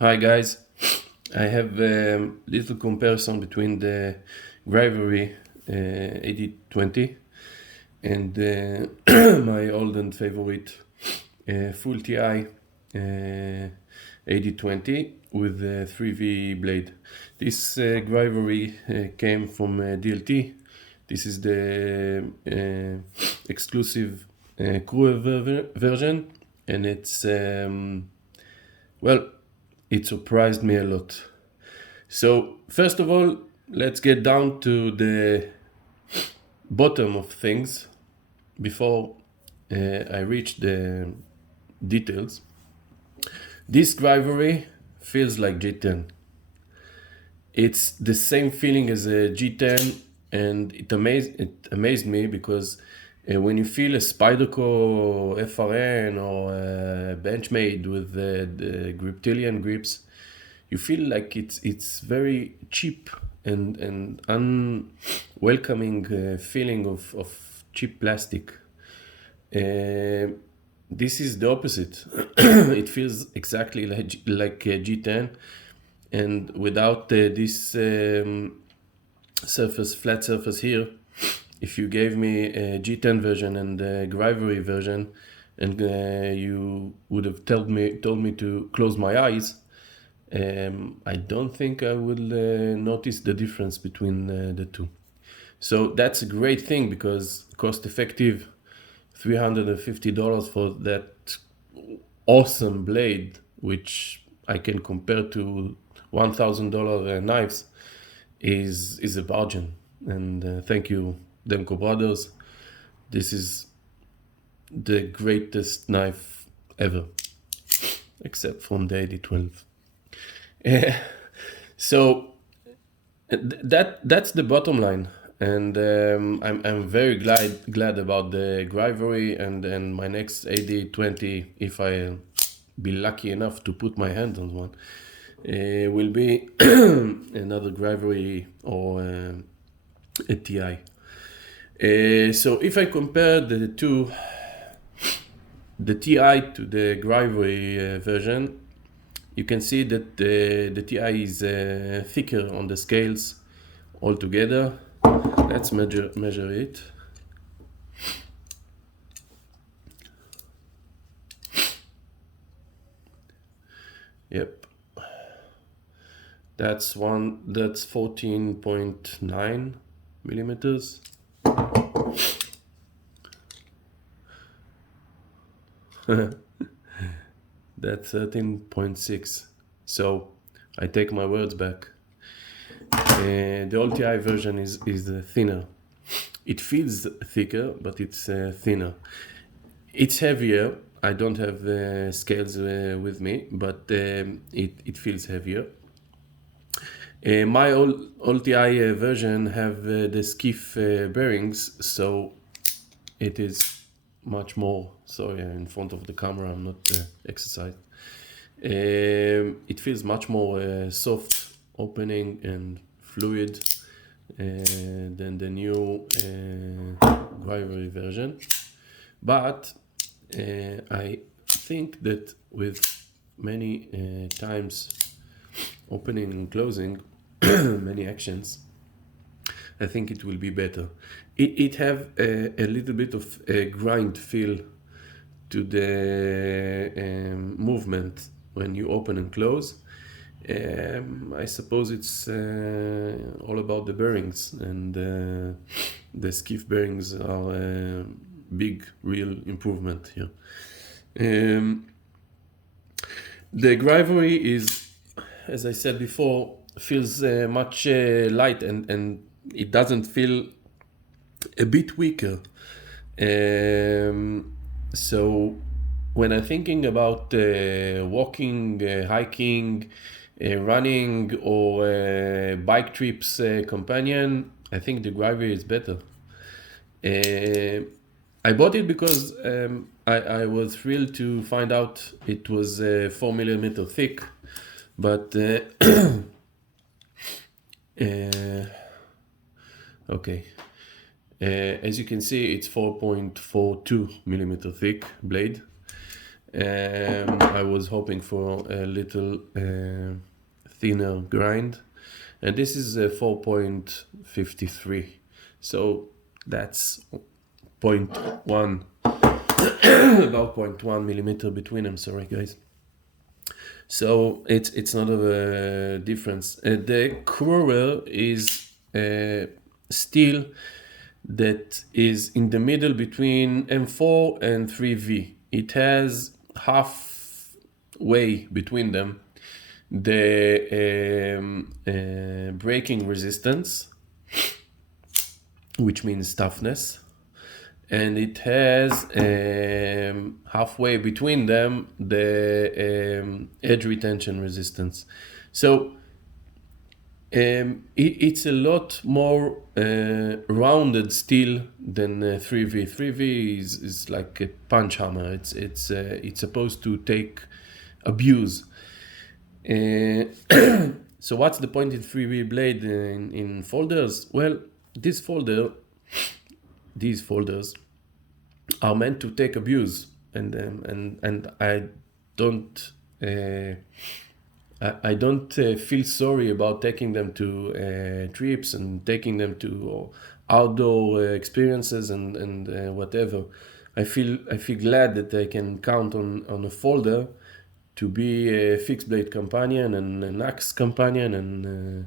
Hi guys, I have a little comparison between the grivory ad20 and my old and favorite full TI ad20 with the 3V blade. This grivory came from DLT. This is the exclusive crew version, and well, it surprised me a lot. So, first of all, let's get down to the bottom of things before I reach the details. This grivory feels like G10. It's the same feeling as a G10, and it amazed me because when you feel a Spyderco FRN or a Benchmade with the Griptilian grips, you feel like it's very cheap and unwelcoming feeling of cheap plastic. This is the opposite. It feels exactly like a G10, and without this flat surface here. If you gave me a G10 version and a grivory version, and you would have told me to close my eyes, I don't think I will notice the difference between the two. So that's a great thing because cost effective, $350 for that awesome blade, which I can compare to $1,000 knives, is a bargain. And thank you, Demko brothers. This is the greatest knife ever, except from the ad12. So that's the bottom line, and I'm very glad about the grivory and my next ad20, if I be lucky enough to put my hand on one, will be another grivory or a TI. So if I compare the two, the TI to the grivory version, you can see that the TI is thicker on the scales altogether. Let's measure it. Yep, that's 14.9 millimeters. That's 13.6. So I take my words back. The old TI version is thinner. It feels thicker, but it's thinner. It's heavier. I don't have scales with me, but it feels heavier. My old TI version have the skiff bearings, so it is much more. Sorry, in front of the camera, I'm not exercised. It feels much more soft opening and fluid than the new grivory version. But I think that with many times opening and closing, many actions, I think it will be better. It have a little bit of a grind feel to the movement when you open and close. I suppose it's all about the bearings, and the skiff bearings are a big real improvement here. The grivory is, as I said before, feels much light, and it doesn't feel a bit weaker. So when I'm thinking about walking, hiking, running, or bike trips companion, I think the grivory is better. I bought it because I was thrilled to find out it was 4 millimeter thick, but okay. As you can see, it's 4.42 millimeter thick blade. I was hoping for a little thinner grind, and this is a 4.53, so that's 0.1 about 0.1 millimeter between them. Sorry guys. So it's not a difference. The quarrel is steel that is in the middle between M4 and 3V. It has halfway between them the braking resistance, which means toughness, and it has halfway between them the edge retention resistance. So it's a lot more rounded steel than 3V. 3V is like a punch hammer. It's supposed to take abuse. So what's the point in 3V blade in folders? Well, these folders are meant to take abuse, and I don't feel sorry about taking them to trips and taking them to outdoor experiences and whatever. I feel glad that I can count on a folder to be a fixed blade companion and an axe companion and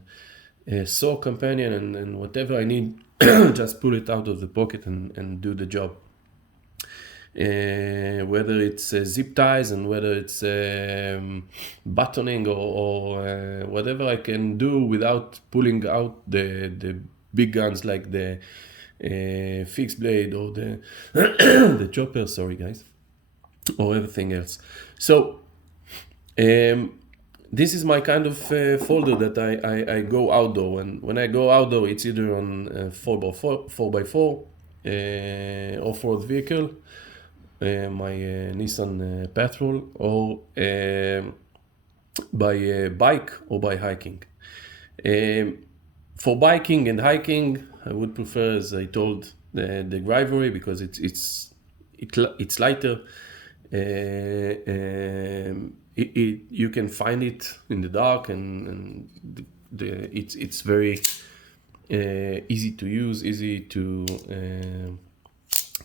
a saw companion and whatever I need. Just pull it out of the pocket and do the job. Whether it's zip ties and whether it's buttoning or whatever I can do without pulling out the big guns like the fixed blade or the the chopper, sorry guys, or everything else. So this is my kind of folder that I go outdoor, and when I go outdoor it's either on 4x4 off-road vehicle, my Nissan Patrol, or by bike or by hiking. For biking and hiking, I would prefer, as I told, the grivory, because it's lighter. You can find it in the dark, and it's very easy to use, easy to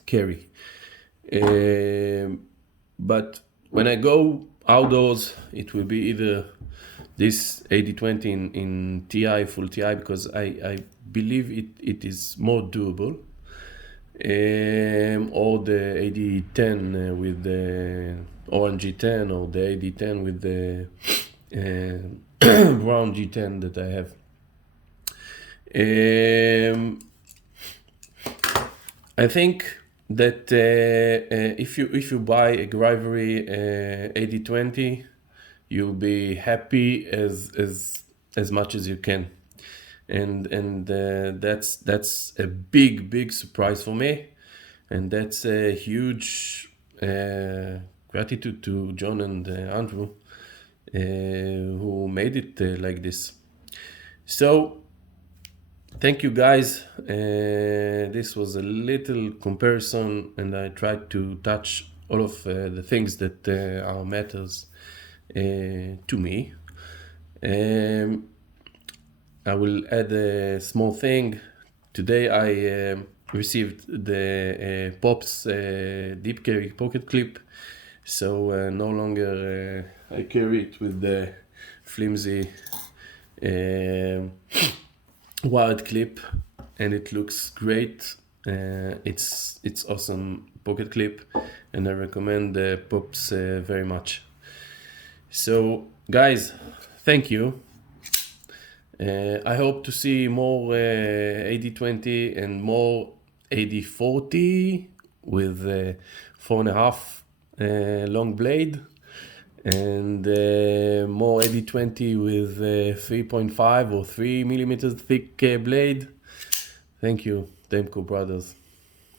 carry. But when I go outdoors, it will be either this ad20 in TI, full TI, because I believe it is more doable, or the ad10 with the orange G10, or the ad10 with the brown G10 that I have. I think that if you buy a grivory ad20, you'll be happy as much as you can, and that's a big surprise for me, and that's a huge gratitude to John and Andrew who made it like this. So thank you guys. This was a little comparison, and I tried to touch all of the things that are matters to me. I will add a small thing. Today I received the Pops deep carry pocket clip, so no longer I carry it with the flimsy wired clip, and it looks great. It's awesome pocket clip, and I recommend the Pops very much. So guys, thank you. I hope to see more ad20 and more ad40 with 4.5 long blade, and more ad20 with 3.5 or 3 millimeters thick blade. Thank you, Demko brothers.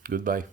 Goodbye.